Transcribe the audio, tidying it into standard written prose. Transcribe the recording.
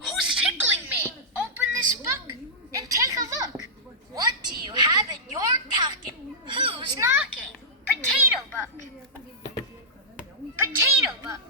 Who's tickling me? Open this book and take a look. What do you have in your pocket? Who's knocking? Potato Buck. Potato Buck.